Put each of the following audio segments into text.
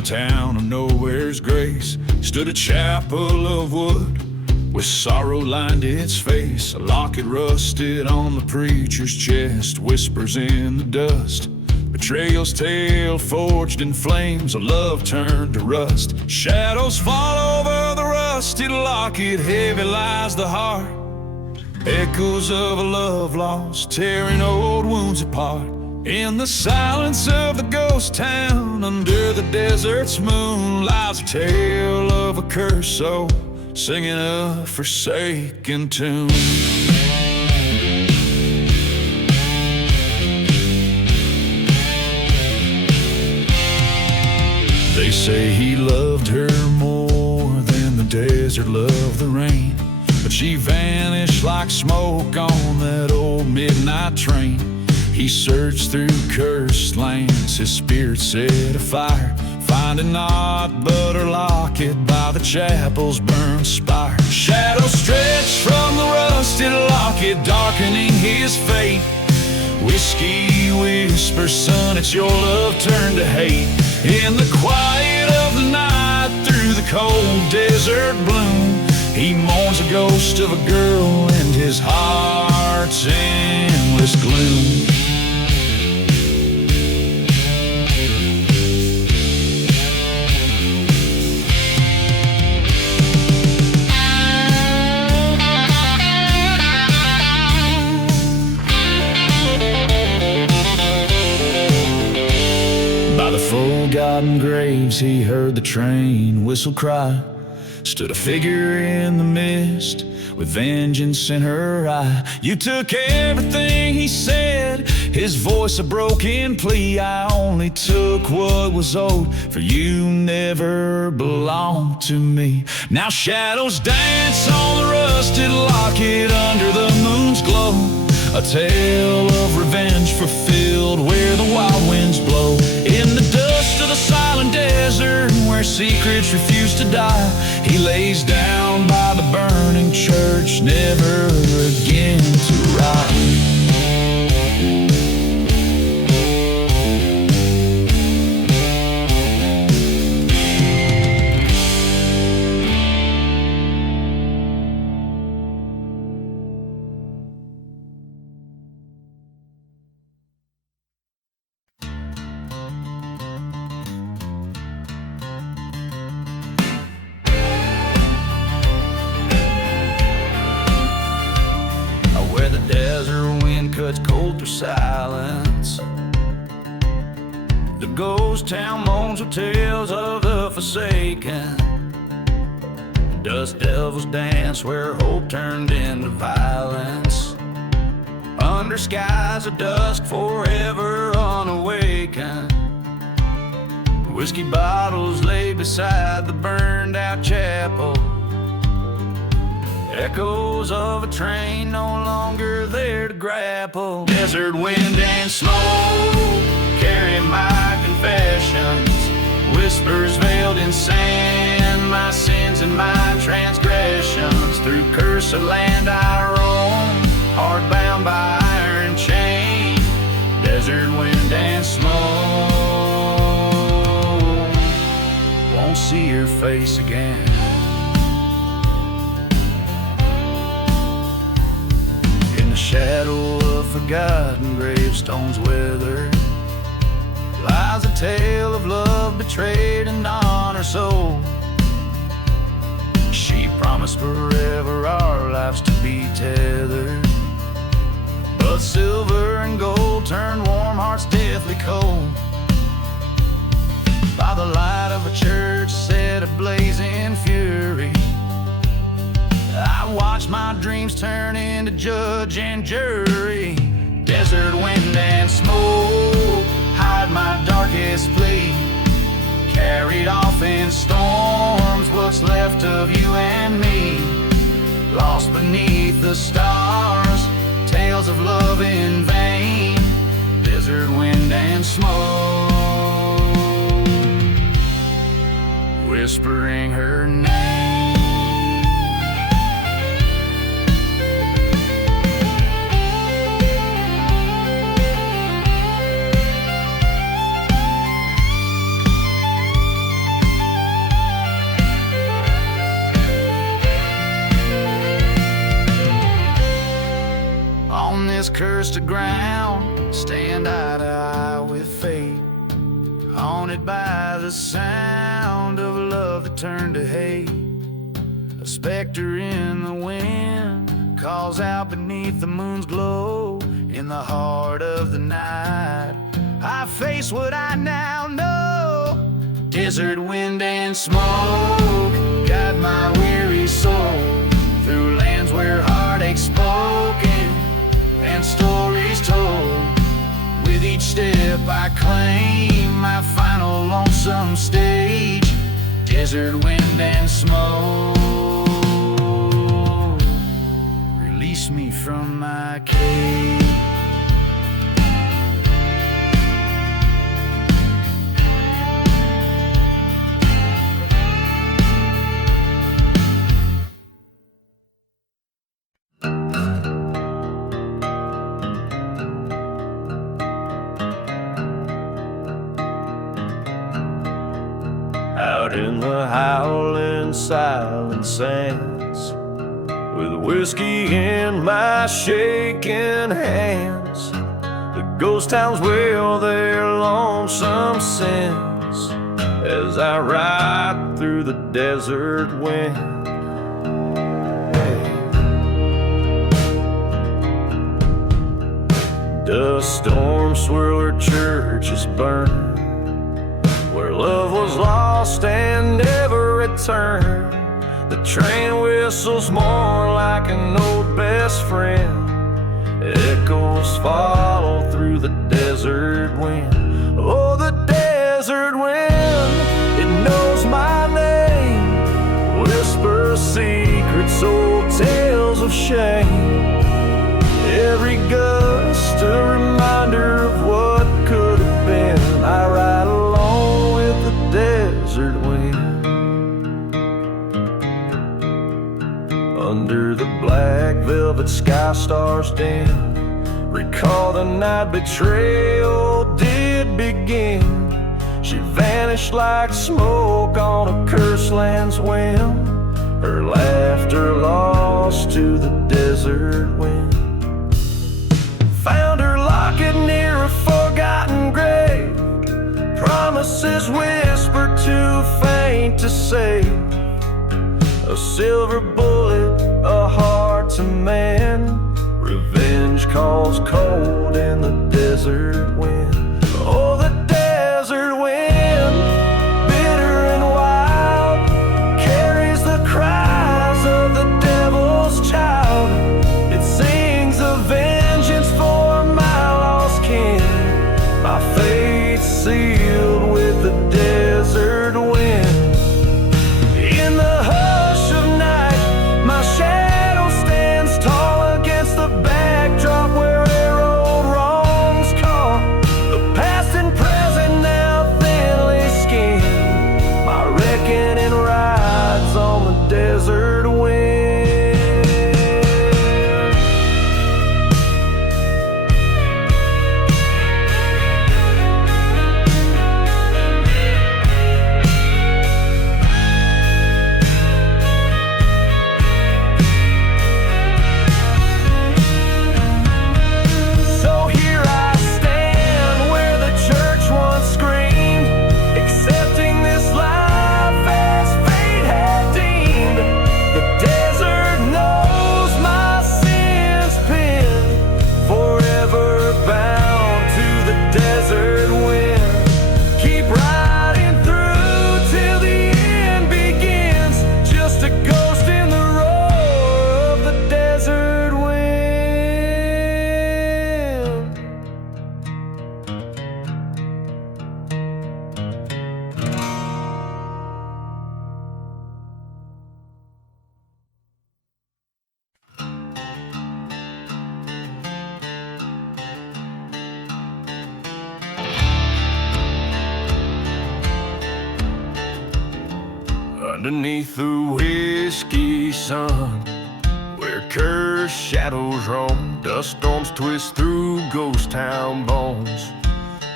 the town of nowhere's grace stood a chapel of wood with sorrow lined its face. A locket rusted on the preacher's chest, whispers in the dust. Betrayal's tale forged in flames, a love turned to rust. Shadows fall over the rusted locket, heavy lies the heart. Echoes of a love lost, tearing old wounds apart. In the silence of the ghost town, under the desert's moon, lies a tale of a cursed soul, singing a forsaken tune. They say he loved her more than the desert loved the rain, but she vanished like smoke on that old midnight train. He searched through cursed lands, his spirit set afire, finding naught but her locket by the chapel's burned spire. Shadows stretched from the rusted locket, darkening his fate. Whiskey whispers, son, it's your love turned to hate. In the quiet of the night, through the cold desert bloom, he mourns the ghost of a girl and his heart's endless gloom. Forgotten graves, he heard the train whistle cry. Stood a figure in the mist with vengeance in her eye. You took everything he said, his voice a broken plea. I only took what was owed, for you never belonged to me. Now shadows dance on the rusted locket under the moon's glow, a tale of revenge fulfilled where the wild winds blow. In the dust of the silent desert where secrets refuse to die, he lays down by the burning church, never again to rise. Cuts Colter silence. The ghost town moans with tales of the forsaken. Dust devils dance where hope turned into violence. Under skies of dusk forever unawakened. Whiskey bottles lay beside the burned out chapel. Echoes of a train no longer there to grapple. Desert wind and smoke carry my confessions. Whispers veiled in sand, my sins and my transgressions. Through cursed land I roam, heart bound by iron chain. Desert wind and smoke, won't see your face again. Shadow of forgotten gravestones weathered lies a tale of love betrayed and honor sold. She promised forever our lives to be tethered, but silver and gold turned warm hearts deathly cold. By the light of a church set ablaze in fury, I watched my dreams turn into judge and jury. Desert wind and smoke hide my darkest plea. Carried off in storms what's left of you and me. Lost beneath the stars, tales of love in vain. Desert wind and smoke, whispering her name. on this cursed ground, stand eye to eye with fate, haunted by the sound of love that turned to hate. A specter in the wind calls out beneath the moon's glow. In the heart of the night, I face what I now know. Desert wind and smoke guide my weary soul through lands where heartache's spoken and stories told. With each step I claim my final lonesome stage. Desert wind and smoke, release me from my cage. Out in the howling silent sands, with whiskey in my shaking hands, the ghost towns wail their lonesome sins as I ride through the desert wind. Dust storms swirl where churches burn, where love was lost and never returned. The train whistles more like an old best friend. Echoes follow through the desert wind. Oh, the desert wind, it knows my name. Whispers secrets, old tales of shame. Every gust a reminder of what could have been. I ride along with the desert wind. Under the black velvet sky stars dim, recall the night betrayal did begin. She vanished like smoke on a cursed land's whim, her laughter lost to the desert wind. Found her locket near a forgotten grave, promises whispered too faint to say. A silver bullet, a heart to mend. Revenge calls cold in the desert wind. Oh, the desert wind, bitter and wild, carries the cries of the devil's child. It sings a vengeance for my lost kin. My fate's sealed with the desert wind. In the hush of night, my shadow stands tall against the backdrop where old wrongs call. The past and present now thinly skinned. My reckoning rides on the desert wind. So here I stand where the church once screamed, accepting this life as fate had deemed. The desert knows my sins pinned, forever bound to the desert wind. Keep riding through till the end begins, just a ghost in the roar of the desert wind. Underneath the whiskey sun, where cursed shadows roam, dust storms twist through ghost town bones.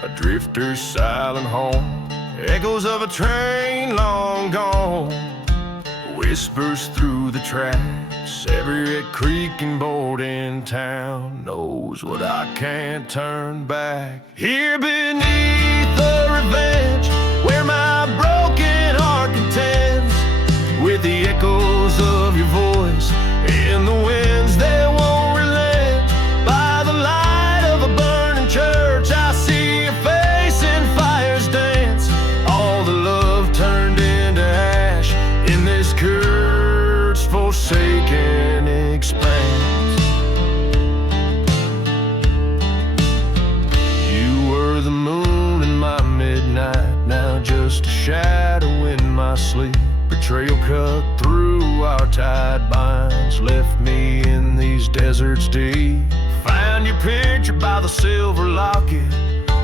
A drifter's silent home, echoes of a train long gone, whispers through the tracks. place. Every creek and board in town knows what I can't turn back. Here beneath the revenge, where my broken heart contends with the echoes of your voice in the winds that won't relent. By the light of a burning church, I see your face in fire's dance. All the love turned into ash in this cursed, forsaken expanse. You were the moon in my midnight, now just a shadow in my sleep. Betrayal cut through our tied binds, left me in these deserts deep. Found your picture by the silver locket,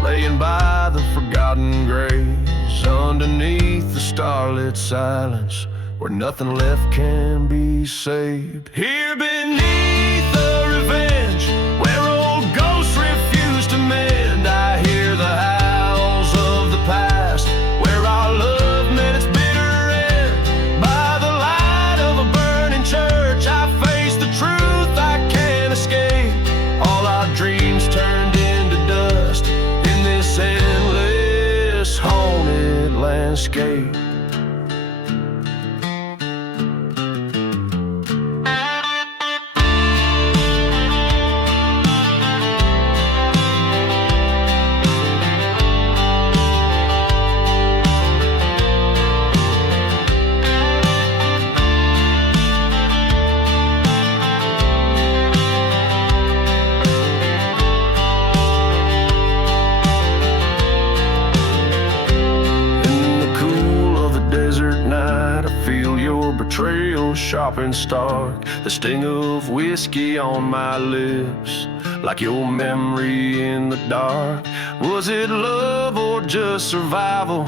laying by the forgotten graves, underneath the starlit silence, where nothing left can be saved. Here beneath the revenge, where old ghosts refuse to mend, I hear the howls of the past, where our love met its bitter end. By the light of a burning church, I face the truth I can't escape. All our dreams turned into dust in this endless haunted landscape. Betrayal sharp and stark, the sting of whiskey on my lips, like your memory in the dark. Was it love or just survival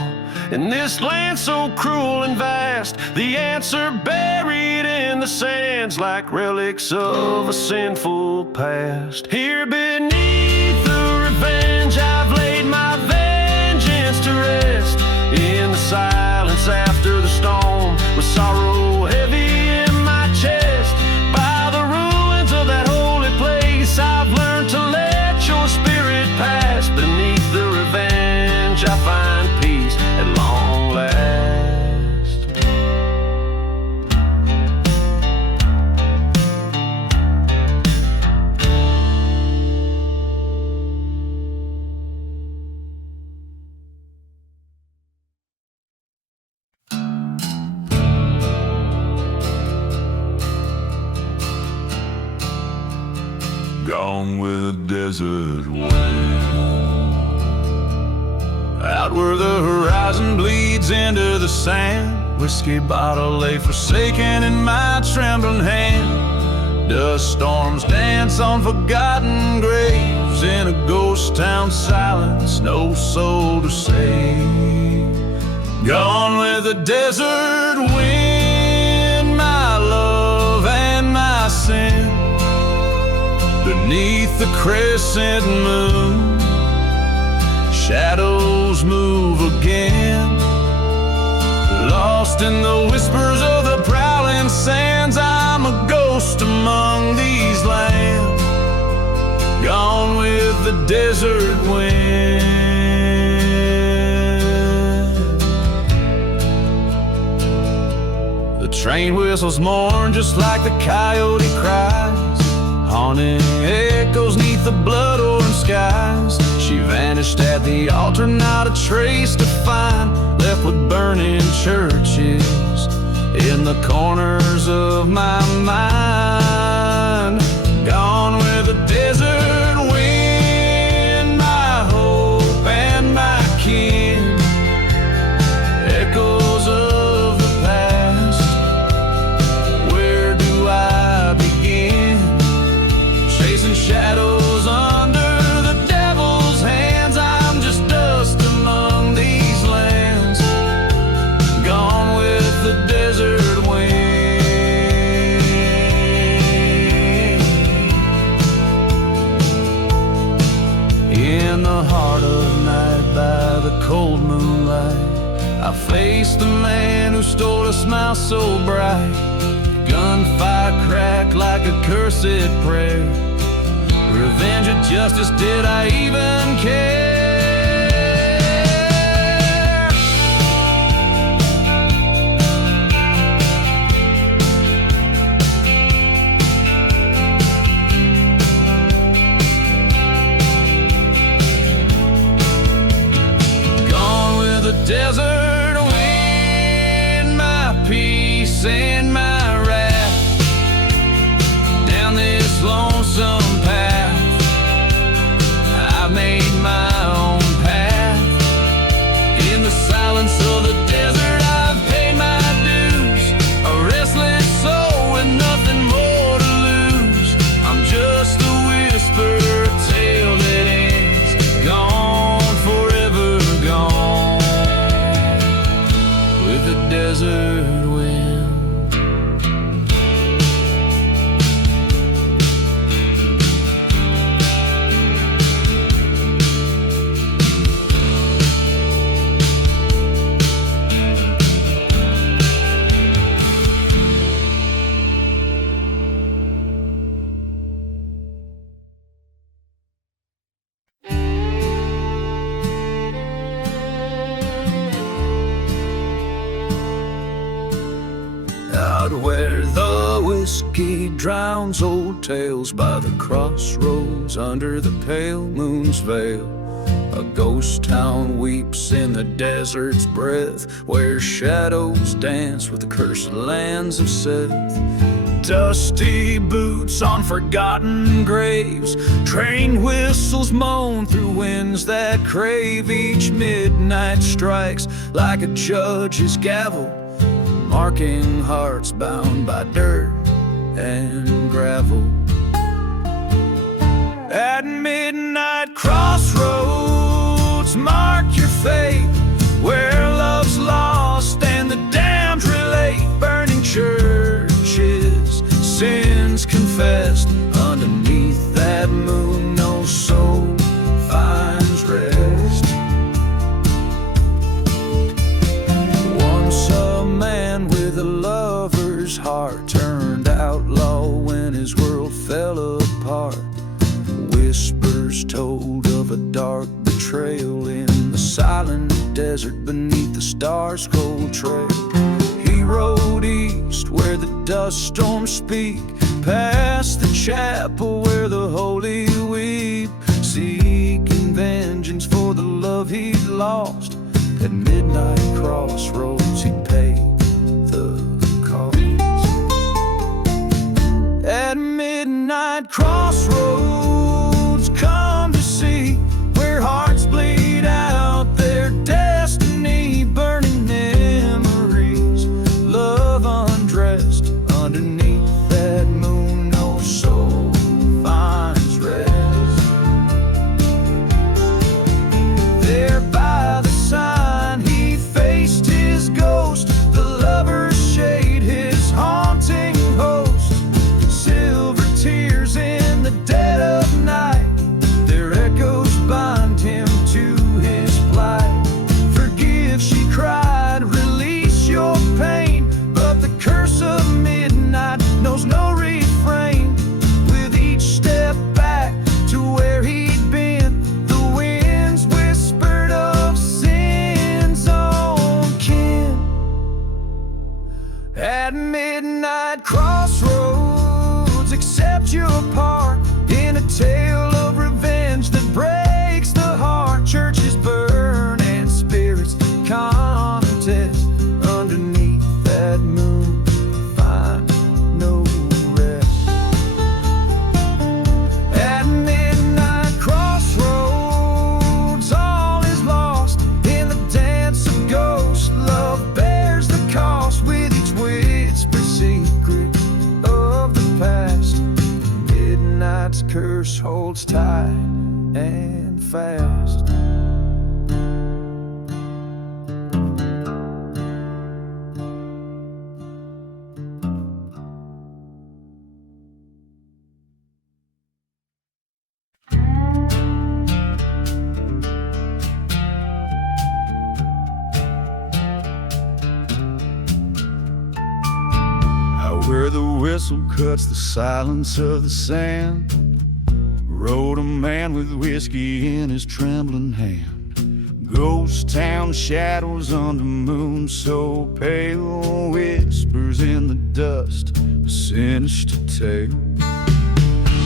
in this land so cruel and vast? The answer buried in the sands, like relics of a sinful past. Here beneath the revenge, I've laid my vengeance to rest in the silence after the storm, with sorrow heavy in my chest. By the ruins of that holy place, I've learned to let your spirit pass. Beneath the revenge, I find peace at long last. Gone with the desert wind, out where the horizon bleeds into the sand. Whiskey bottle lay forsaken in my trembling hand. Dust storms dance on forgotten graves, in a ghost town silence, no soul to save. Gone with the desert wind, my love and my sin. Beneath the crescent moon, shadows move again. Lost in the whispers of the prowling sands, I'm a ghost among these lands. Gone with the desert wind. The train whistles mourn just like the coyote cries, haunting echoes neath the blood-orange skies. She vanished at the altar, not a trace to find, left with burning churches in the corners of my mind. Gone with the desert wind, my hope and my kin. Echoes of the past, where do I begin? Chasing shadows under the devil's hands, I'm just dust among these lands. Gone with the desert wind. In the heart of night, by the cold moonlight, I faced the man who stole a smile so bright. gunfire cracked like a cursed prayer. Revenge or justice, did I even care? Gone with the desert wind, my peace and my wrath. Down this lonesome path, I made my own path. In the silence of the desert, I've paid my dues. A restless soul with nothing more to lose. I'm just a whisper, a tale that ends. Gone, forever gone. With the desert wind. Out where the whiskey drowns old tales, by the crossroads under the pale moon's veil, a ghost town weeps in the desert's breath, where shadows dance with the cursed lands of Seth. Dusty boots on forgotten graves, train whistles moan through winds that crave. Each midnight strikes like a judge's gavel, marking hearts bound by dirt and gravel. At midnight crossroads, mark your fate, where love's lost and the damned relate. Burning churches, sins confessed, underneath that moon no soul finds rest. Once a man with a lover's heart turned outlaw when his world fell apart. Whispers told of a dark betrayal in the silent desert beneath the stars' cold trail. He rode east where the dust storms speak, past the chapel where the holy weep, seeking vengeance for the love he'd lost. At midnight crossroads he'd pay the cost. At midnight crossroads, come to see where hearts bleed out their destiny. Burning memories, love undressed, underneath that moon no soul finds rest. There by the sign he faced his ghost, the lover's shade, his haunting host. Silver tears in the dead of night, their echoes bind him to his plight. Forgive, she cried, release your pain, but the curse of midnight knows no refrain. With each step back to where he'd been, the winds whispered of sin's own kin. At midnight crossroads, accept your part in a tale of revenge that breaks the heart. Churches burn and spirits contest, underneath that moon find no rest. At midnight crossroads, all is lost in the dance of ghosts. Love bears the cost with each whisper secret of the past. Midnight's curse holds tight and fast. Where the whistle cuts the silence of the sand. Rode a man with whiskey in his trembling hand. Ghost town shadows under moon so pale, whispers in the dust, a sinister tale.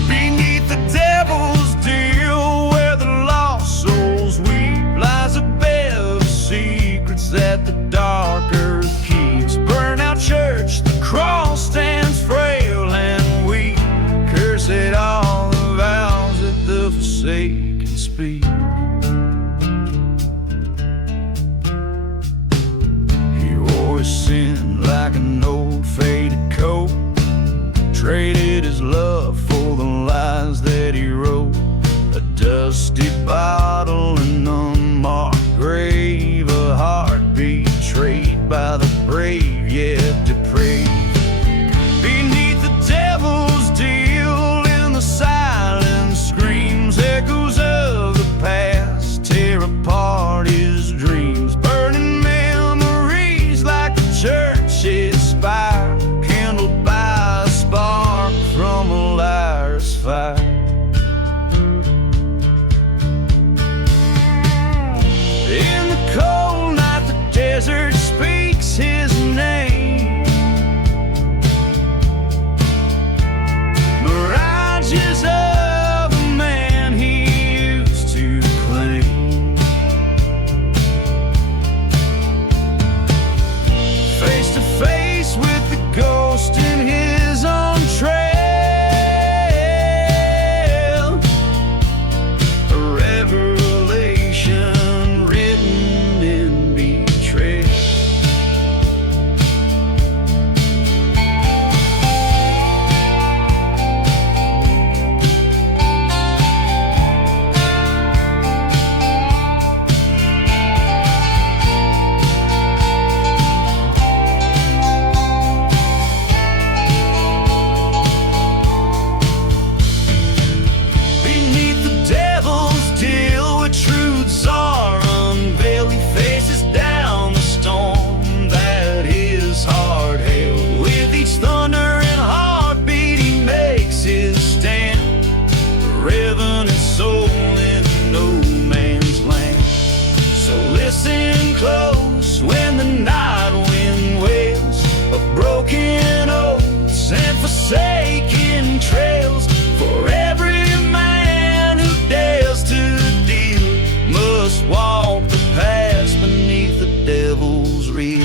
Beneath the devil's deal, where the lost souls weep, lies a bed of secrets that the dark earth keeps. Burn out church, the cross stands frail and weak. Curse it all, the vows that the forsaken speak. He wore his sin like an old faded coat, traded his love for the lies that he wrote. A dusty bottle, an unmarked grave, a heart betrayed by the brave yet depraved. Beneath the devil's deal, in the silent screams, echoes of the past tear apart his dreams. Burning memories like the church's spire, kindled by a spark from a liar's fire. In the cold night, the desert speaks his name. Mirages of a man he used to claim. Face to face with the ghost in his own trail. A revelation written in betrayal. Beneath the devil's deal, where truths are unveiled, he faces down the storm that his heart held. With each thunder and heartbeat, he makes his stand, a revenant soul in no man's land. So listen close when the night wind wails of broken oaths and forsaken trails. For every man who dares to deal must walk the path beneath the devil's reel.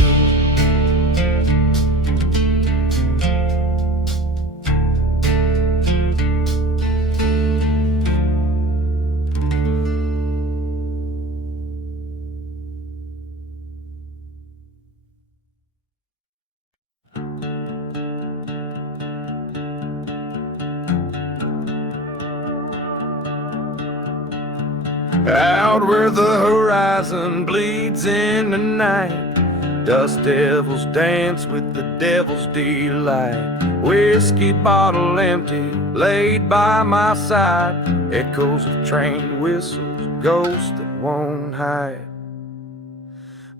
Out where the horizon bleeds in the night, dust devils dance with the devil's delight. Whiskey bottle empty, laid by my side, echoes of train whistles, ghosts that won't hide.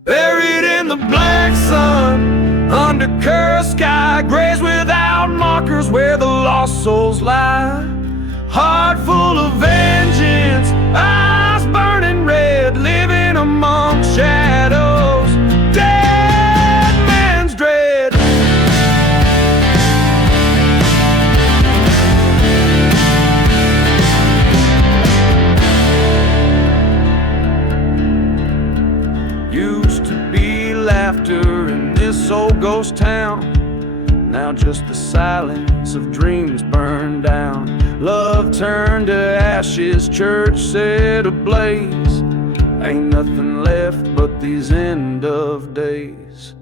Buried in the black sun, under cursed sky, graves without markers where the lost souls lie. Heart full of vengeance, eyes burning red, living among shadows, dead man's dread. Used to be laughter in this old ghost town, now just the silence of dreams burned down. Love turned to ashes, church set ablaze. Ain't nothing left but these end of days.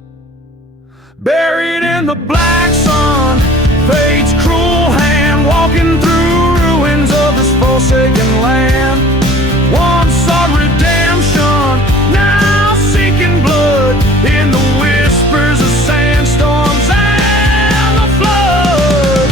Buried in the black sun, fate's cruel hand, walking through ruins of this forsaken land. Once sought redemption, now seeking blood in the whispers of sandstorms and the flood.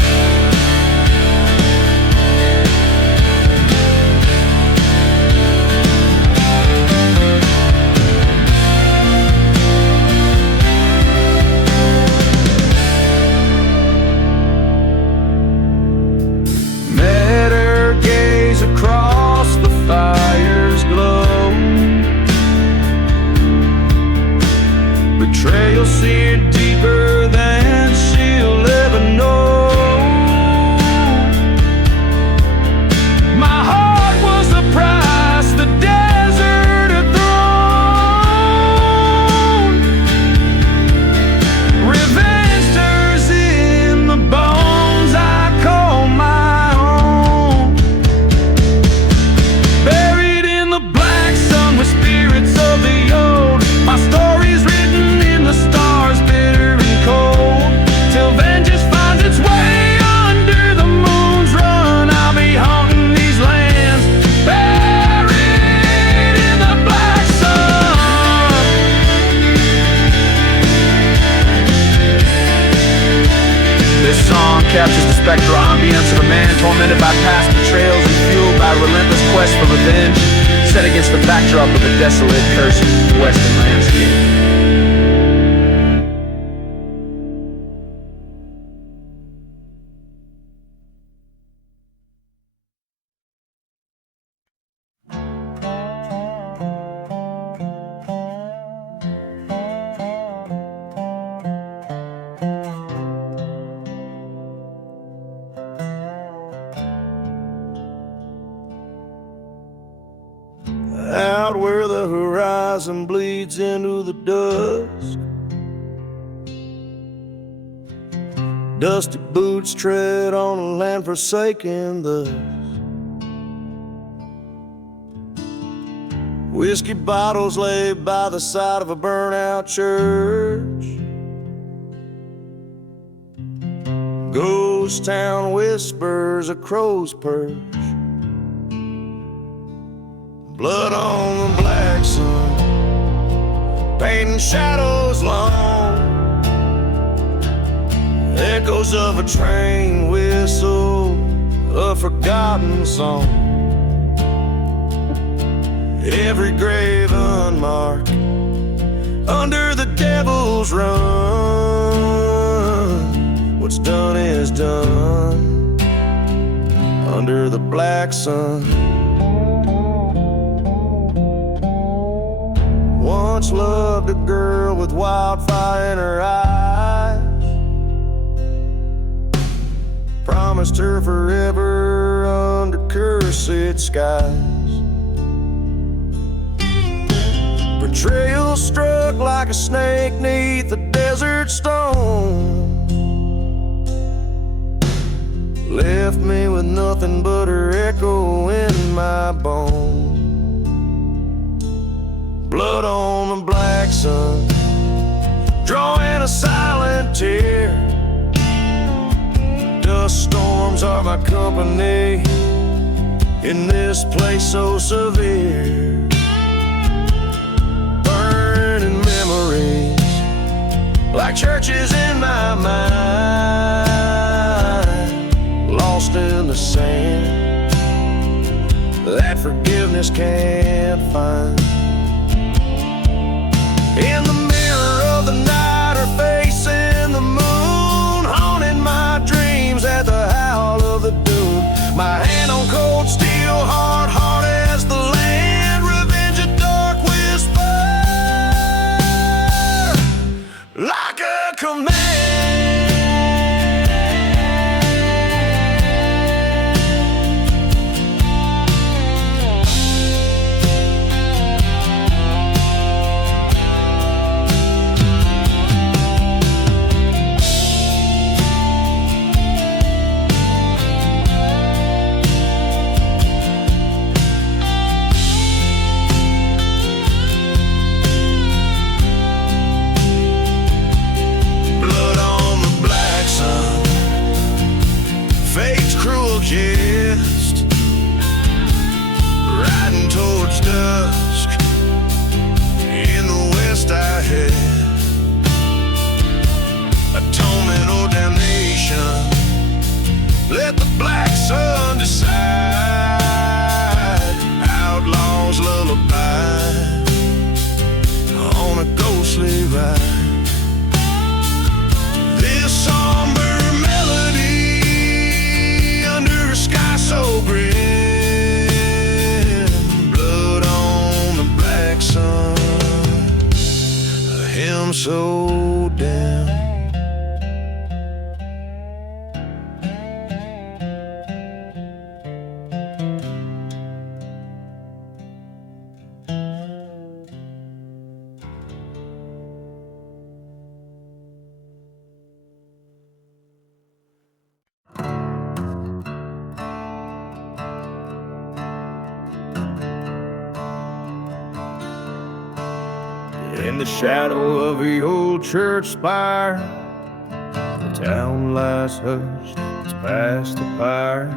tormented by past betrayals and fueled by a relentless quest for revenge, set against the backdrop of a desolate, cursed western landscape. Out where the horizon bleeds into the dusk, dusty boots tread on a land forsaken thus. Whiskey bottles lay by the side of a burnt-out church. Ghost town whispers a crow's perch. Blood on the black sun, painting shadows long. Echoes of a train whistle, a forgotten song. Every grave unmarked, under the devil's run. What's done is done, under the black sun. Once loved a girl with wildfire in her eyes, promised her forever under cursed skies. Betrayal struck like a snake 'neath a desert stone, left me with nothing but her echo in my bones. Blood on the black sun, drawing a silent tear. Dust storms are my company in this place so severe. Burning memories like churches in my mind, lost in the sand that forgiveness can't find. In the mirror of the night, her face in the moon, haunting my dreams at the howl of the dune. My hand on cold steel, heart hard as the land, revenge a dark whisper, like a command. Kissed, riding towards dusk. In the west I head, atonement or damnation. Let the black sun decide. Outlaw's lullaby on a ghostly ride. This somber so grim, blood on the black sun, a hymn so damn. In the shadow of the old church spire, the town lies hushed, it's past the fire.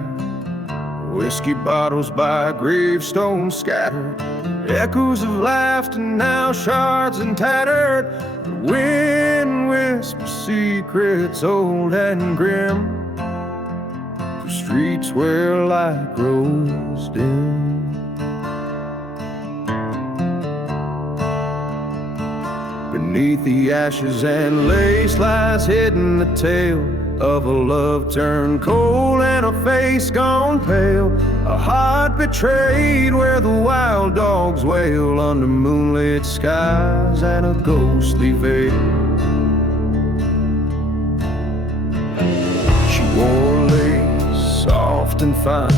Whiskey bottles by gravestones scattered, echoes of laughter now shards and tattered. The wind whispers secrets old and grim, through streets where light grows dim. Beneath the ashes and lace lies hidden the tale of a love turned cold and a face gone pale, a heart betrayed where the wild dogs wail under moonlit skies and a ghostly veil. She wore lace soft and fine,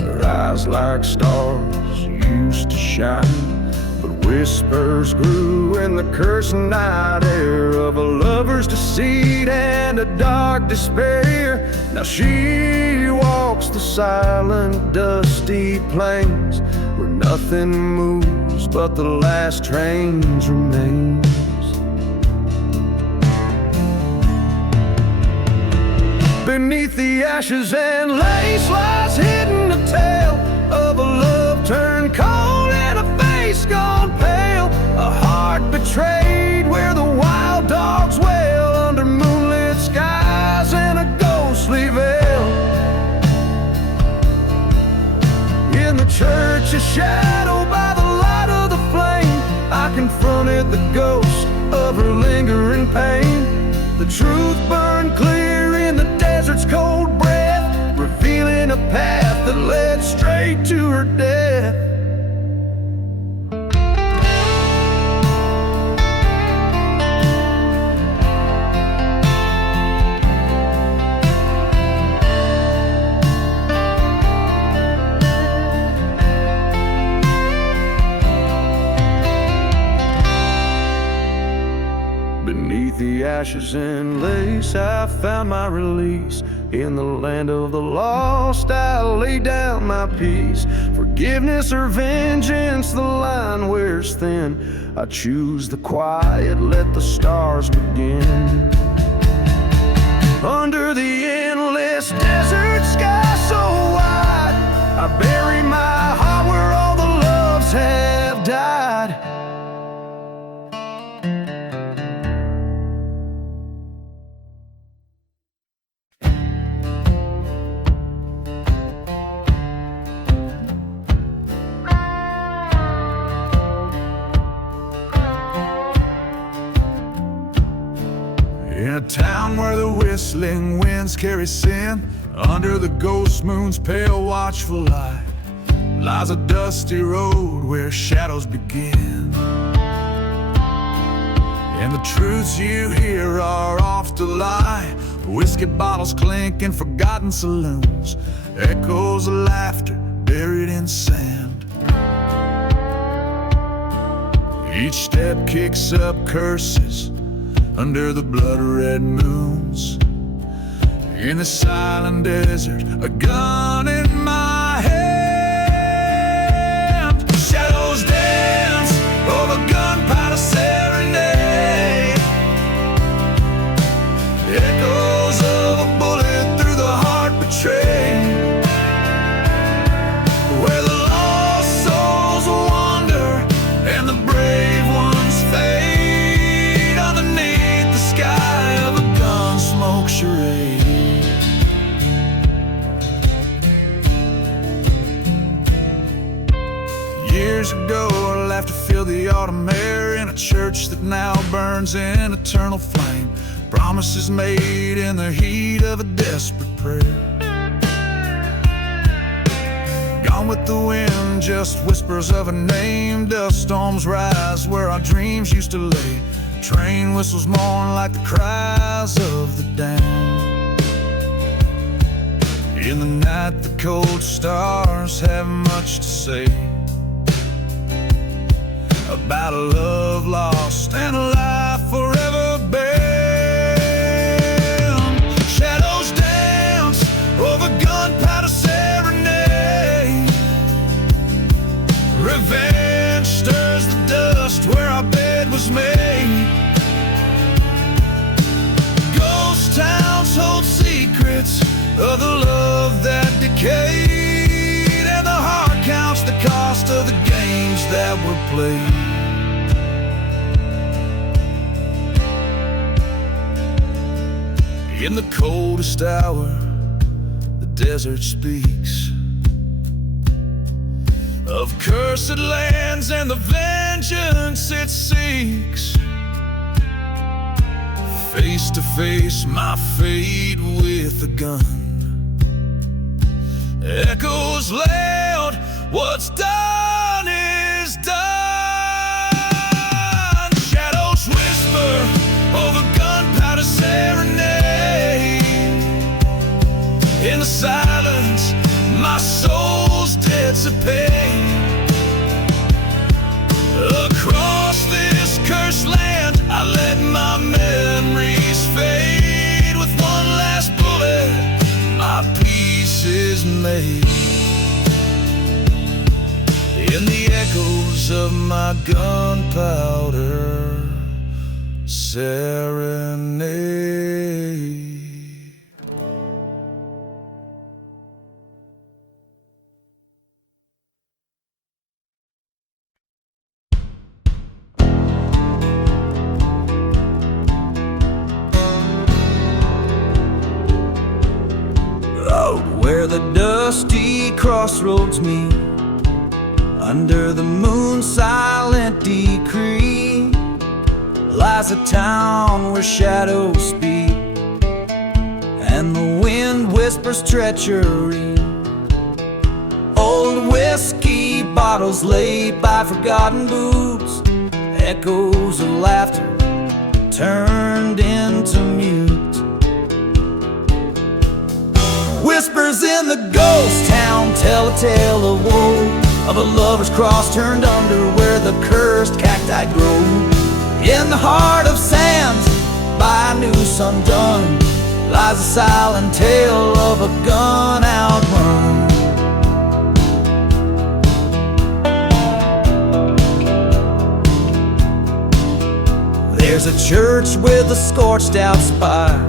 her eyes like stars used to shine. But whispers grew in the cursed night air of a lover's deceit and a dark despair. Now she walks the silent, dusty plains where nothing moves but the last train's remains. Beneath the ashes and lace lies hidden a tale of a love turned cold and a face gone pale, a heart betrayed where the wild dogs wail under moonlit skies and a ghostly veil. In the church, a shadow by the light of the flame, I confronted the ghost of her lingering pain. The truth burned clear in the desert's cold breath, revealing a path that led straight to her death. Beneath the ashes and lace, I found my release. In the land of the lost, I lay down my peace. Forgiveness or vengeance, the line wears thin. I choose the quiet, let the stars begin. Under the endless desert sky so wide, I bury my heart where all the loves have died. In a town where the whistling winds carry sin, under the ghost moon's pale watchful light, lies a dusty road where shadows begin. And the truths you hear are oft a lie. Whiskey bottles clink in forgotten saloons, echoes of laughter buried in sand. Each step kicks up curses under the blood-red moons. In the silent desert, a gun in my hand. Shadows dance over gunpowder serenade, echoes of a bullet through the heart betrayed, where the lost souls wander and the brave ones fade underneath the sky of a gunsmoke charade. Years ago, I laughed to feel the autumn air in a church that now burns in eternal flame. Promises made in the heat of a desperate prayer. Gone with the wind, just whispers of a name. Dust storms rise where our dreams used to lay. Train whistles mourn like the cries of the damned. In the night, the cold stars have much to say about a love lost and a life forever banned. Shadows dance over gunpowder serenade, revenge stirs the dust where our bed was made. Ghost towns hold secrets of the love that decayed, and the heart counts the cost of the games that were played. In the coldest hour, the desert speaks of cursed lands and the vengeance it seeks. Face to face my fate with a gun echoes loud, what's done is done. Shadows whisper over gunpowder serenade. In the silence, my soul's dissipate. Across this cursed land, I let my memories fade. With one last bullet, my peace is made. In the echoes of my gunpowder serenade. Where the dusty crossroads meet, under the moon's silent decree, lies a town where shadows speak, and the wind whispers treachery. Old whiskey bottles laid by forgotten booths, echoes of laughter turned into mute. Whispers in the ghost town tell a tale of woe, of a lover's cross turned under where the cursed cacti grow. In the heart of sands, by a noose undone, lies a silent tale of a gun outrun. There's a church with a scorched out spire,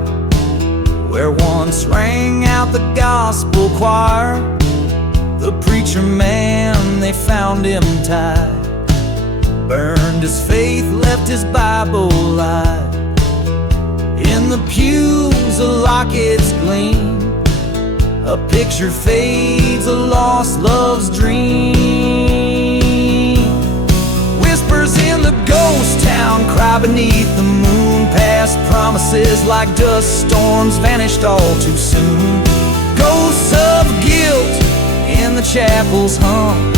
where once rang out the gospel choir. The preacher man, they found him tied, burned his faith, left his Bible alive. In the pews, the lockets gleam, a picture fades, a lost love's dream. Whispers in the ghost town cry beneath the moon, past promises like dust storms vanished all too soon. Ghosts of guilt in the chapels hum,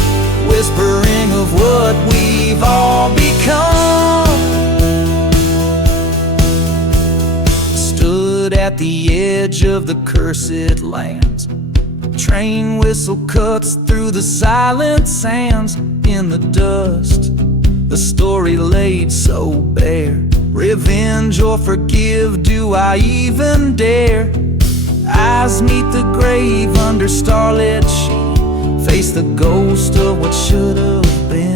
whispering of what we've all become. Stood at the edge of the cursed lands, train whistle cuts through the silent sands. In the dust, the story laid so bare, revenge or forgive, do I even dare? Eyes meet the grave under starlit sheen, face the ghost of what should have been.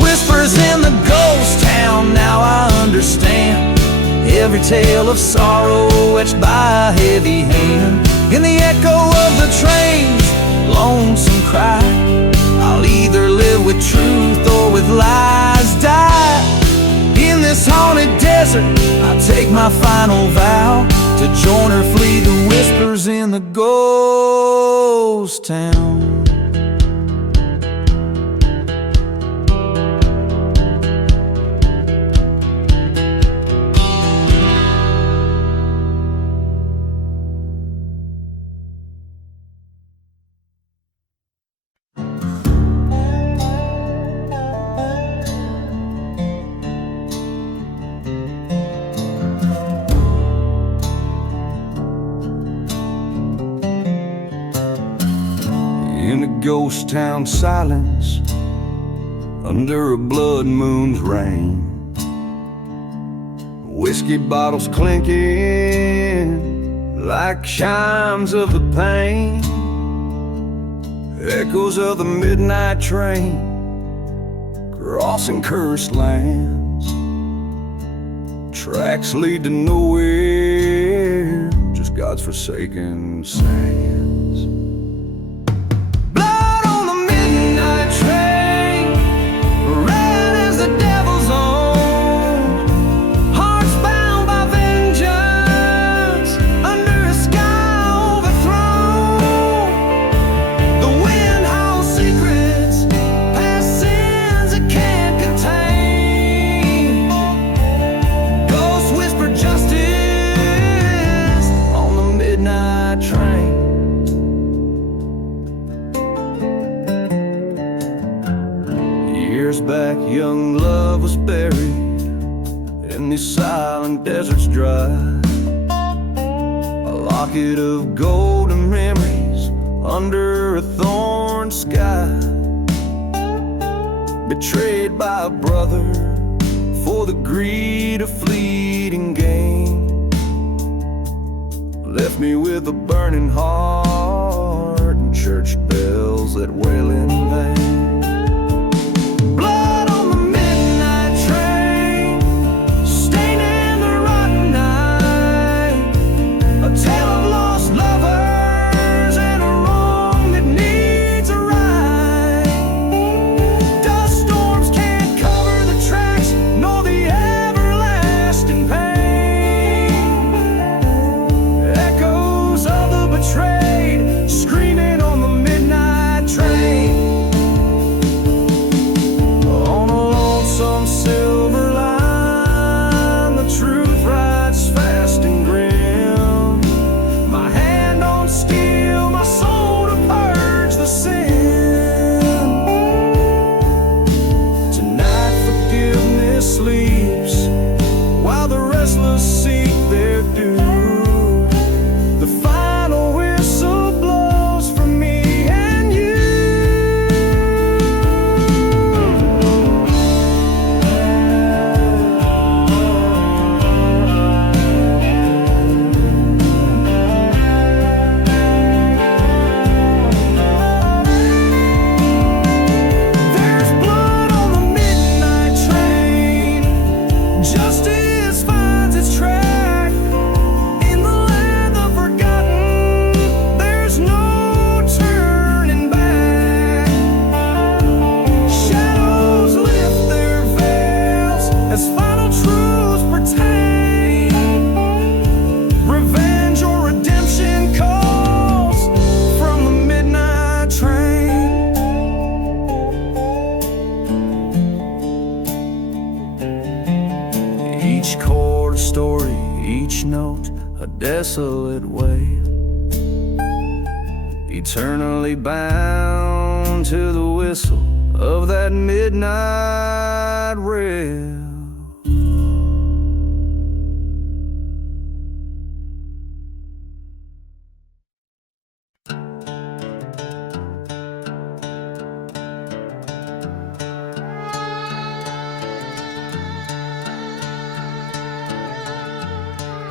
Whispers in the ghost town, now I understand every tale of sorrow etched by a heavy hand. In the echo of the train's lonesome cry, I'll either live with truth or with lies die. In this haunted desert, I take my final vow to join or flee the whispers in the ghost town. In a ghost town silence, under a blood moon's rain, whiskey bottles clinking like chimes of the pain, echoes of the midnight train crossing cursed lands. Tracks lead to nowhere, just God's forsaken sands. Under Years back, young love was buried in these silent deserts dry. A locket of golden memories under a thorn sky. Betrayed by a brother for the greed of fleeting gain. Left me with a burning heart and church bells that wail in vain. Desolate way, eternally bound to the whistle of that midnight rail.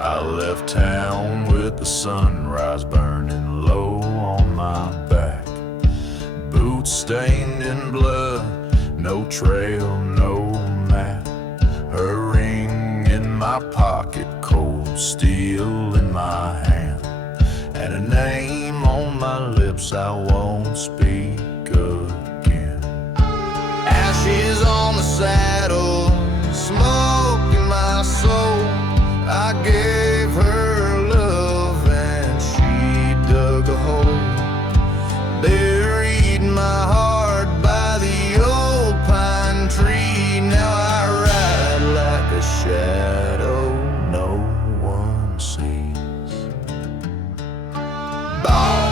I left town with the sunrise burning low on my back. Boots stained in blood, no trail, no map. Her ring in my pocket, cold steel in my hand, and a name on my lips I won't speak again. Ashes on the saddle, smoke in my soul. I gave her love and she dug a hole, buried my heart by the old pine tree. Now I ride like a shadow no one sees. Bye.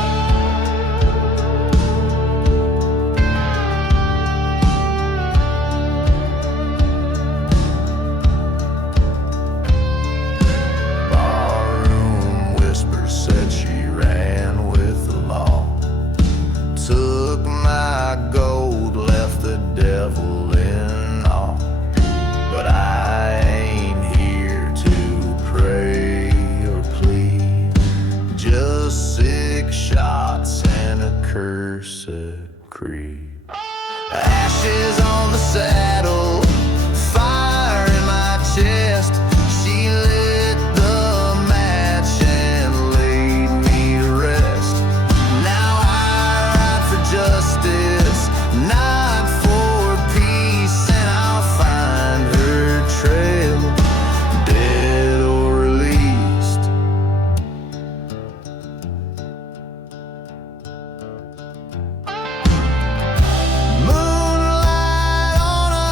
Ashes on the saddle, fire in my chest. She lit the match and laid me to rest. Now I ride for justice, not for peace, and I'll find her trail, dead or released. Moonlight on a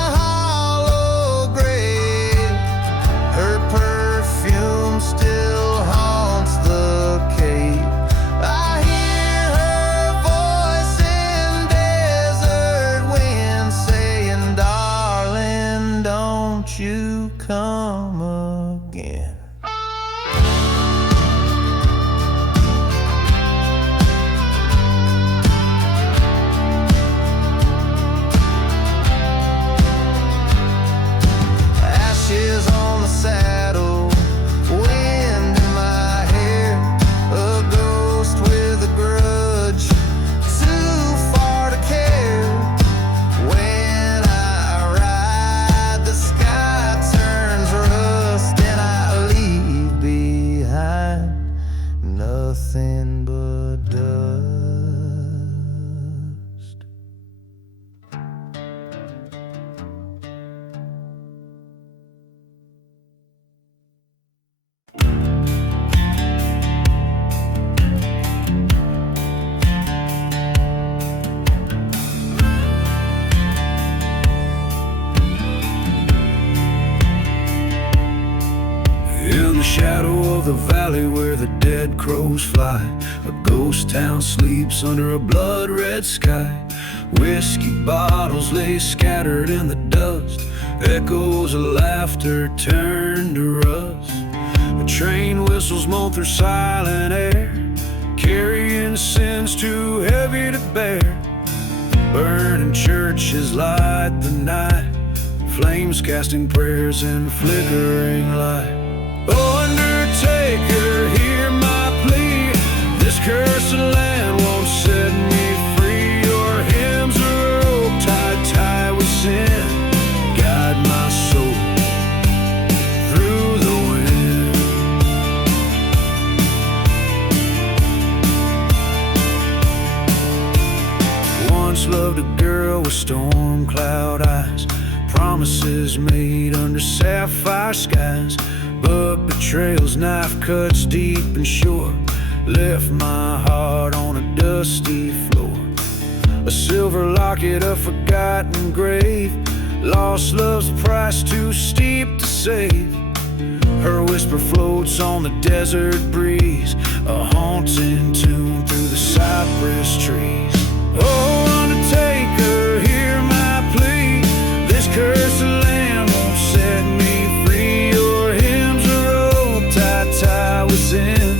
the valley where the dead crows fly. A ghost town sleeps under a blood-red sky. Whiskey bottles lay scattered in the dust. Echoes of laughter turn to rust. A train whistles moan through silent air, carrying sins too heavy to bear. Burning churches light the night, flames casting prayers in flickering light. Oh, undertaker, hear my plea. This cursed land won't set me free. Your hymns are rope tied with sin. Guide my soul through the wind. Once loved a girl with storm cloud eyes, promises made under sapphire skies. But betrayal's knife cuts deep and short, left my heart on a dusty floor. A silver locket, a forgotten grave, lost love's price too steep to save. Her whisper floats on the desert breeze, a haunting tune through the cypress trees. Oh, undertaker, hear my plea. This cursed land won't set me free. Your hymns are rope tied with sin.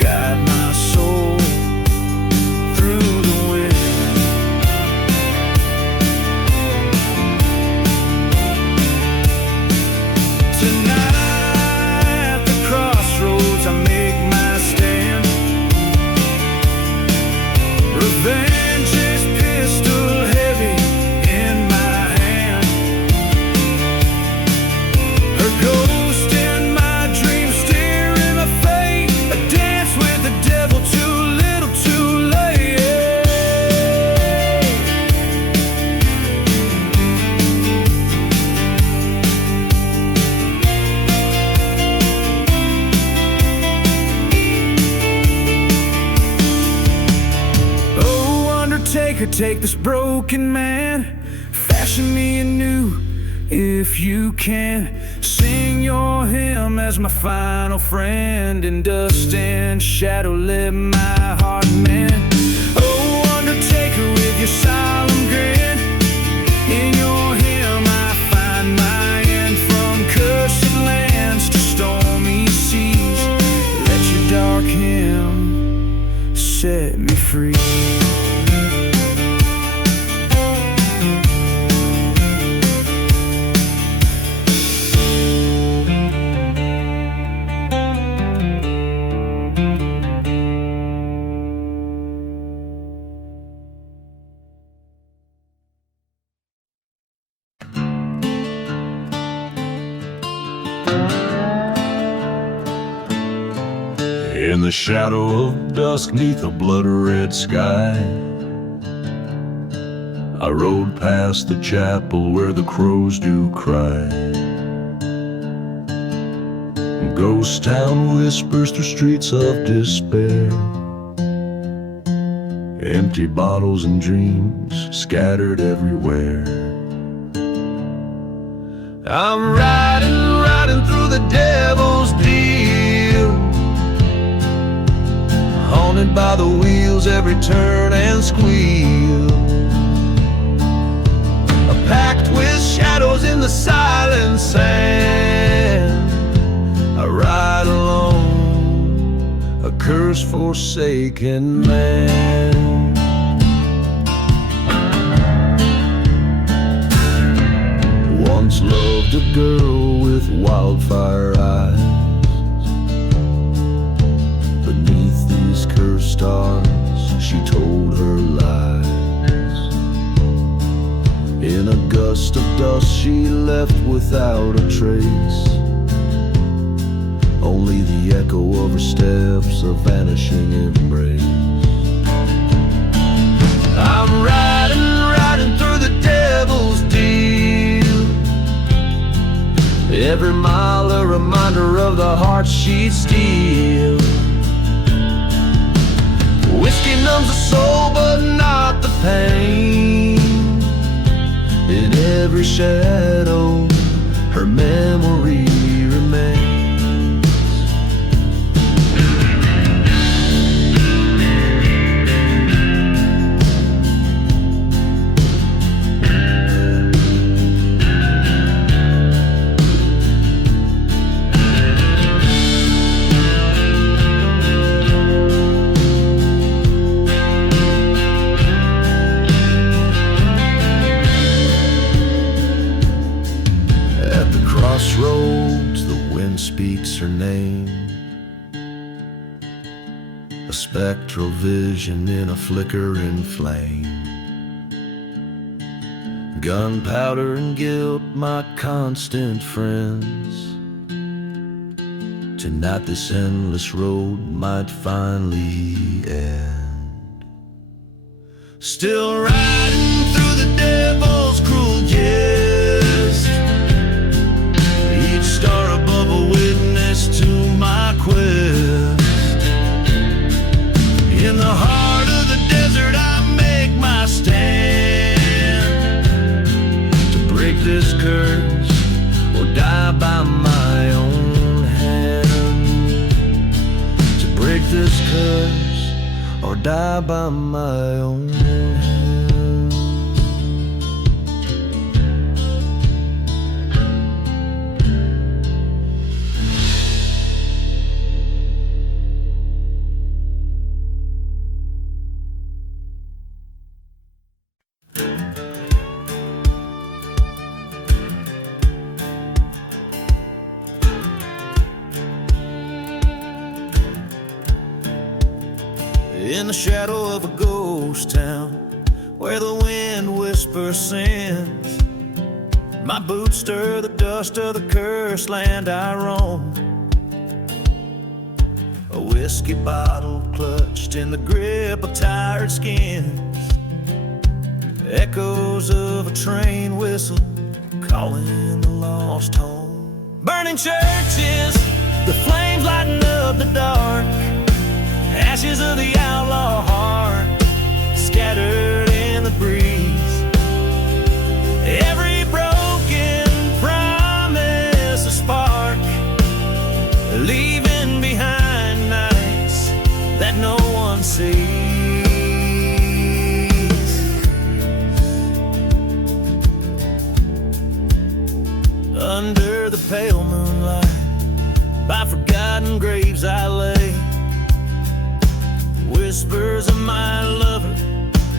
Guide my soul through the wind. Tonight at the crossroads I make my stand. Revenge is pistol heavy in my hand. Her ghost in my dreams stare in my fate. I dance with the devil, too little too late. Oh, undertaker, take this broken man, fashion me anew if you can. Sing your hymn as my final friend. In dust and shadow let my heart mend. Oh, undertaker, with your solemn grin, in your hymn I find my end. From cursed lands to stormy seas, let your dark hymn set me free. In the shadow of dusk neath a blood-red sky, I rode past the chapel where the crows do cry. Ghost town whispers through streets of despair, empty bottles and dreams scattered everywhere. I'm riding through the devil's deal, haunted by the wheels, every turn and squeal. Packed with shadows in the silent sand, I ride alone, a cursed forsaken man. Once loved a girl with wildfire eyes. Beneath these cursed stars, she told her lies. In a gust of dust she left without a trace, only the echo of her steps, a vanishing embrace. I'm riding through the devil's deal, every mile a reminder of the heart she'd steal. Whiskey numbs the soul but not the pain. In every shadow her memory remains. spectral vision in a flickering flame. Gunpowder and guilt, my constant friends. Tonight this endless road might finally end. Still riding through the devil's cruel jest. Each star above a witness to my quest. In the heart of the desert I make my stand. To break this curse or die by my own hand. To break this curse or die by my own hand. In the shadow of a ghost town, where the wind whispers sins, my boots stir the dust of the cursed land I roam. A whiskey bottle clutched in the grip of tired skins. Echoes of a train whistle calling the lost home. Burning churches, the flames lighting up the dark. Ashes of the outlaw heart scattered in the breeze. Every broken promise a spark, leaving behind nights that no one sees. Under the pale moonlight, by forgotten graves I lay. Whispers of my lover,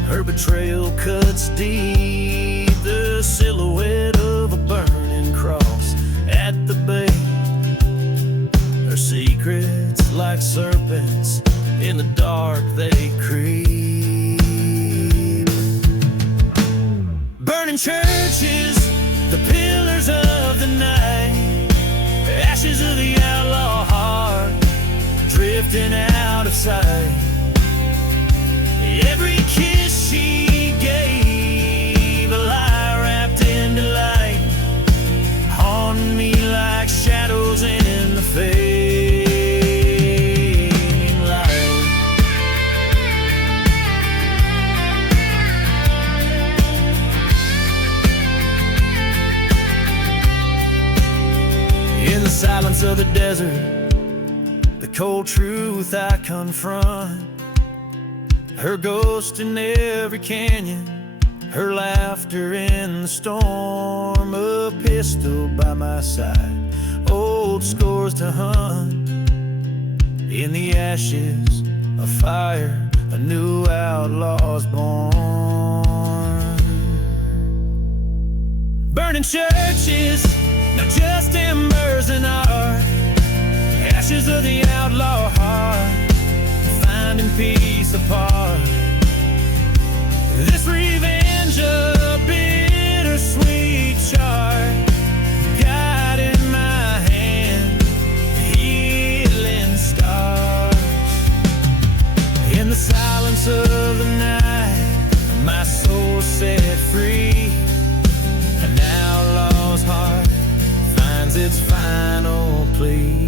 her betrayal cuts deep. The silhouette of a burning cross at the bay. Her secrets like serpents, in the dark they creep. Burning churches, the pillars of the night. Ashes of the outlaw heart, drifting out of sight. Every kiss she gave, a lie wrapped in delight, haunting me like shadows in the fading light. In the silence of the desert, the cold truth I confront. Her ghost in every canyon, her laughter in the storm. A pistol by my side, old scores to hunt. In the ashes, a fire, a new outlaw's born. Burning churches, not just embers in art. Ashes of the outlaw heart, finding peace apart. This revenge a bittersweet chart, guiding my hand, healing stars. In the silence of the night, my soul set free. An outlaw's heart finds its final plea.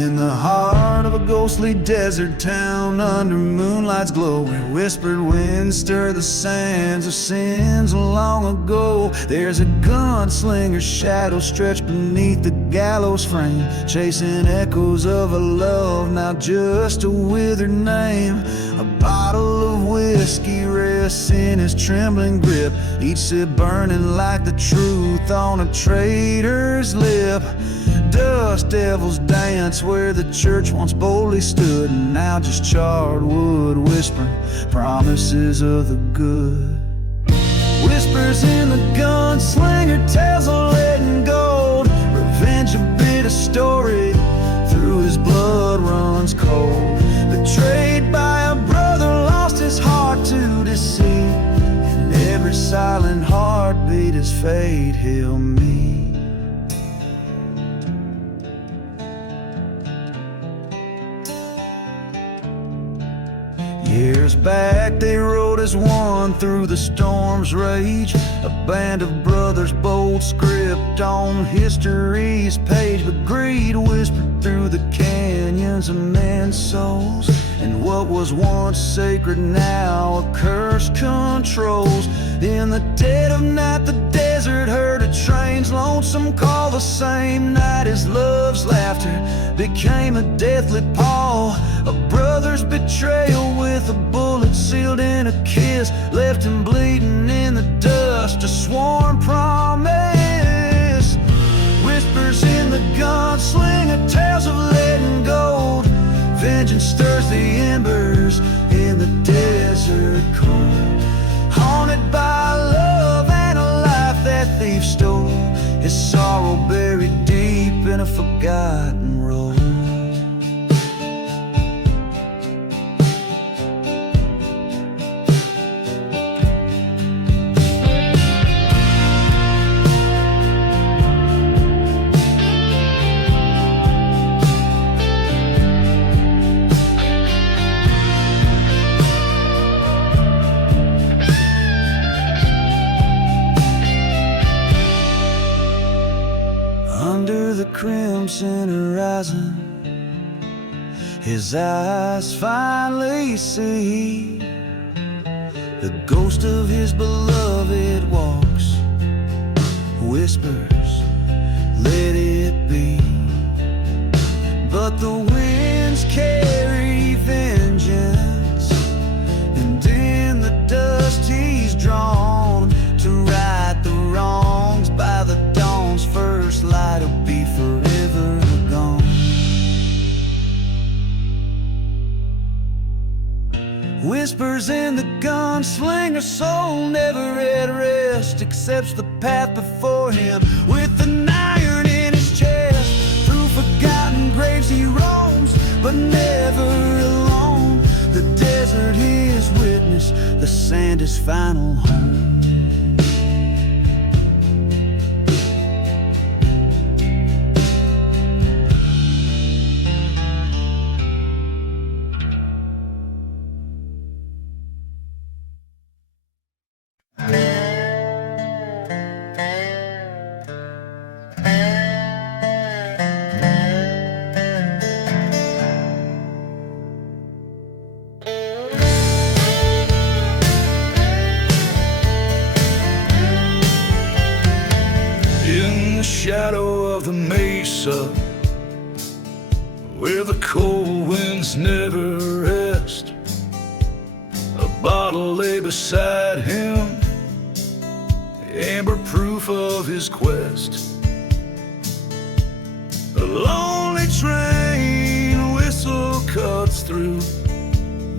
In the heart of a ghostly desert town, under moonlight's glow, where whispered winds stir the sands of sins of long ago, there's a gunslinger's shadow stretched beneath the gallows frame, chasing echoes of a love now just a withered name. A bottle of whiskey rests in his trembling grip, each sip burning like the truth on a traitor's lip. Dust devils dance where the church once boldly stood, and now just charred wood whispering promises of the good. Whispers in the gunslinger tells of lead and gold, revenge a bitter story through his blood runs cold. Betrayed by a brother, lost his heart to deceit, and every silent heartbeat is fate he'll meet. Years back they rode as one through the storm's rage, a band of brothers, bold script on history's page. But greed whispered through the canyons of men's souls, and what was once sacred now a curse controls. In the dead of night the desert heard a train's lonesome call. The same night as love's laughter became a deathly pall. A brother's betrayal with a bullet sealed in a kiss left him bleeding in the dust, a sworn promise. Whispers in the gunslinger, tales of lead and gold. Vengeance stirs the embers in the desert cold. Haunted by love and a life that thief stole, his sorrow buried deep in a forgotten road. Under the crimson horizon, his eyes finally see the ghost of his beloved walks, whispers, let it be. But the winds carry vengeance, and in the dust he's drawn to right the wrongs. By the dawn's first light will be forever gone. Whispers in the gunslinger's soul, never at rest, accepts the path before him with an iron in his chest. Through forgotten graves he roams, but never alone. The desert his witness, the sand his final home. Shadow of the mesa, where the cold winds never rest, a bottle lay beside him, amber proof of his quest. A lonely train whistle cuts through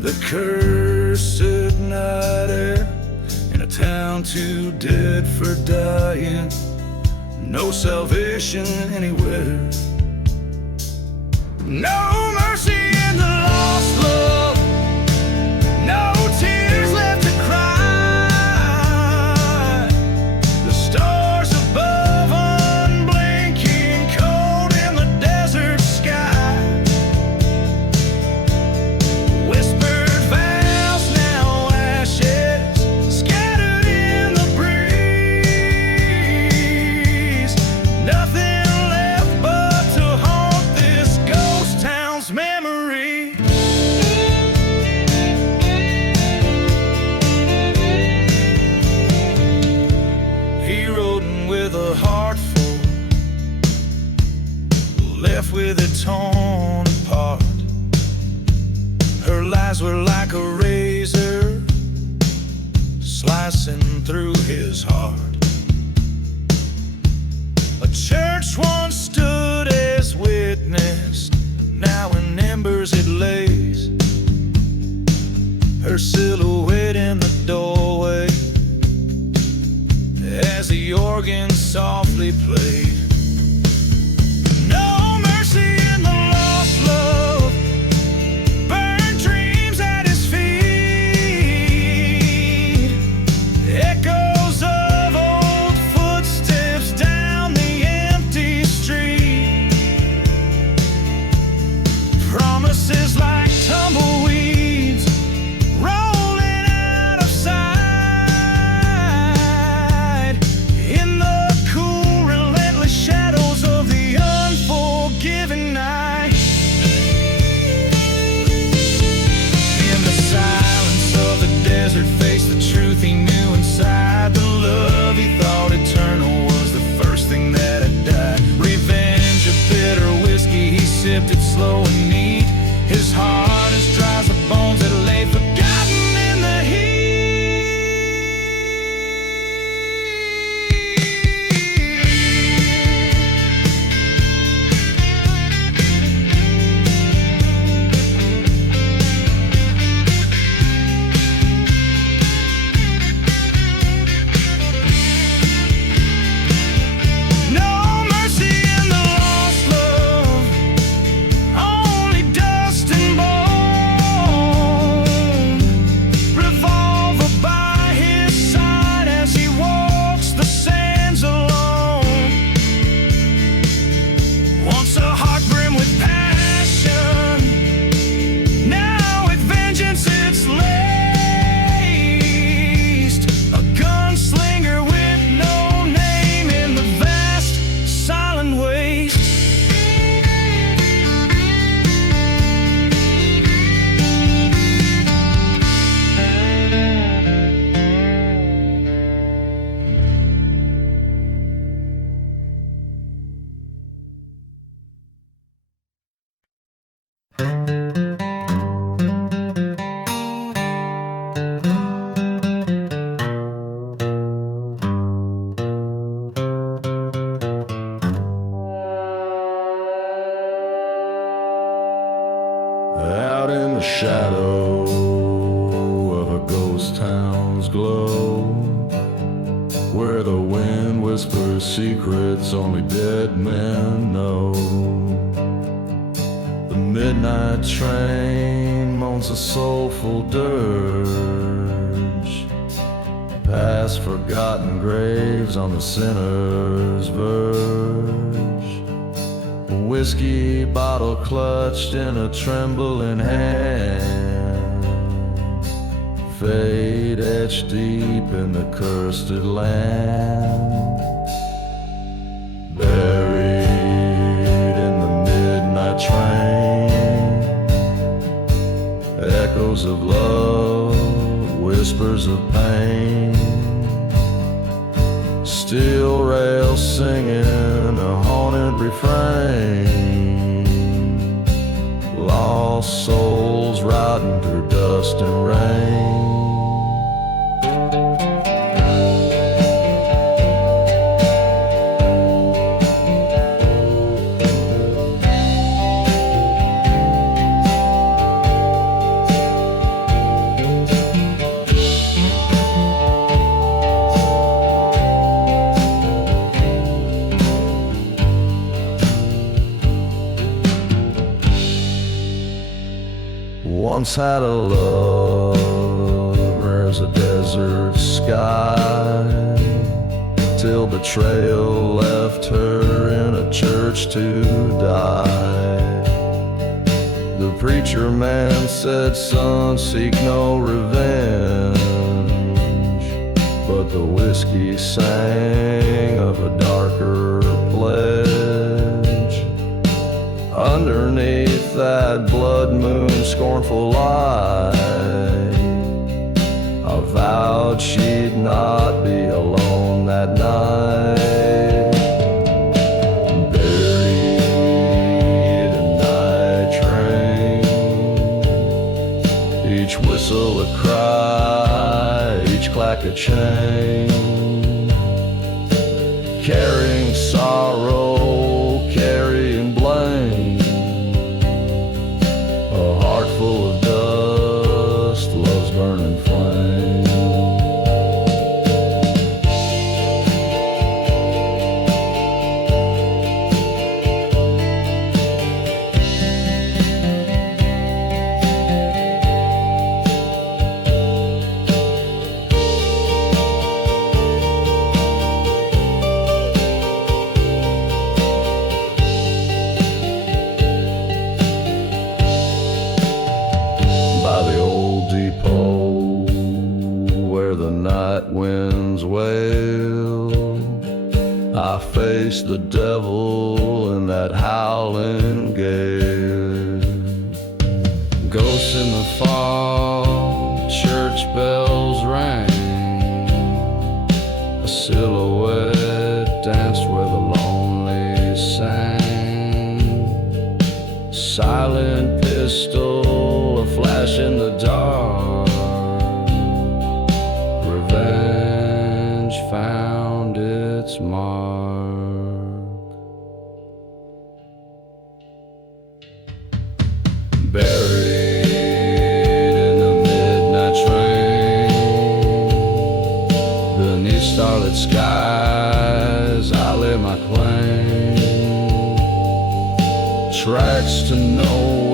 the cursed night air, in a town too dead for dying, no salvation anywhere. No mercy in the lost love, no tears left to cry. The stars above unblinking, cold in the desert sky. Whispered vows, now ashes scattered in the breeze. Nothing left but to haunt this ghost a heart full, left with it torn apart. Her lies were like a razor, slicing through his heart. A church once stood as witness, now in embers it lays, her silhouette in the doorway as the organ softly played. No mercy in the lost love, burned dreams at his feet, echoes of old footsteps down the empty street, promises like tumbleweeds rolling out of sight in the cool, relentless shadows of the unforgiving night. In the silence of the desert, faced the truth he knew inside. The love he thought eternal was the first thing that had died. Revenge, a bitter whiskey, he sipped it slow and neat. His heart as dry as the bones that lay forgotten in the heat. No mercy in the lost love, only dust and bone. Revolver by his side as he walks the sands alone. Once a heart brim with passion, now with vengeance it's laced. A gunslinger with no name in the vast silent waste. Out in the shadow of a ghost town's glow, where the wind whispers secrets only dead men know. The midnight train moans a soulful dirge, past forgotten graves on the sinner's verge. A whiskey bottle clutched in a trembling hand, fate etched deep in the cursed land. Buried in the midnight train, echoes of love, whispers of pain, steel rails singing a haunted refrain, lost souls riding through dust and rain. Once had a lover as a desert sky, till betrayal left her in a church to die. The preacher man said, son, seek no revenge, but the whiskey sang of a darker pledge. Underneath that blood moon scornful light, I vowed she'd not be alone that night. like a chain, carrying sorrow, carrying blame. A heart full of dust, love's burning flame. By the old depot where the night winds wail, I face the devil in that howling gale. Ghosts in the fog, church bells rang, a silhouette danced where the lonely sang. Silent pistol, a flash in the dark. Revenge found its mark. Buried in the midnight train, beneath starlit skies, I lay my claim. Tracks to nowhere,